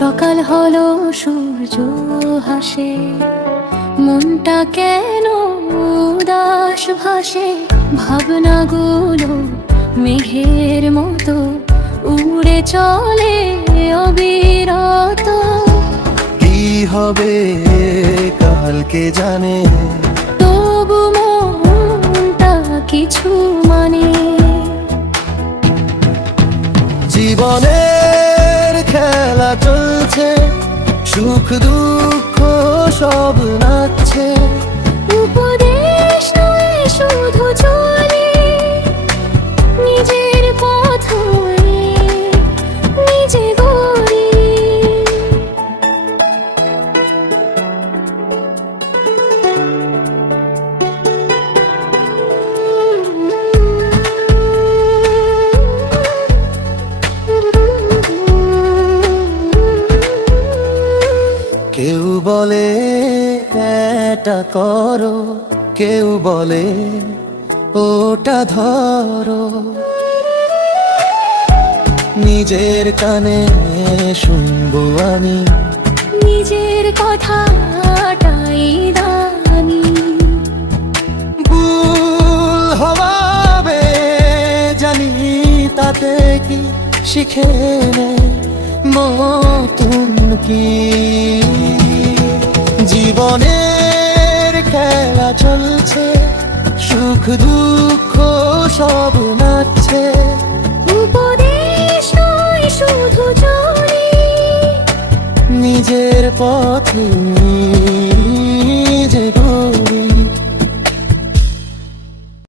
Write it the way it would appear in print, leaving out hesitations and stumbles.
সকাল হলো, সূর্য হাসে, মনটা কেন উদাস ভাসে। ভাবনাগুলো মেঘের মতো উড়ে চলে অবিরত। কি হবে কালকে জানে, তবু মনটা কিছু মানে। জীবনের খেলা চলছে, সুখ দুঃখ সব নাচছে। উপদেশ নয় শুধু চলে নিজের পথ নিজে গড়ি। কেউ বলে এটা করো, কেউ বলে ওটা ধরো। নিজের কানে শুনবো আমি, নিজের কথাটাই দামি। ভুল হবে জানি, তাতে কি শিখে নে নতুন কি। জীবনের খেলা চলছে, সুখ দুঃখ সব নাচছে। উপদেশ নয় শুধু চলি নিজের পথ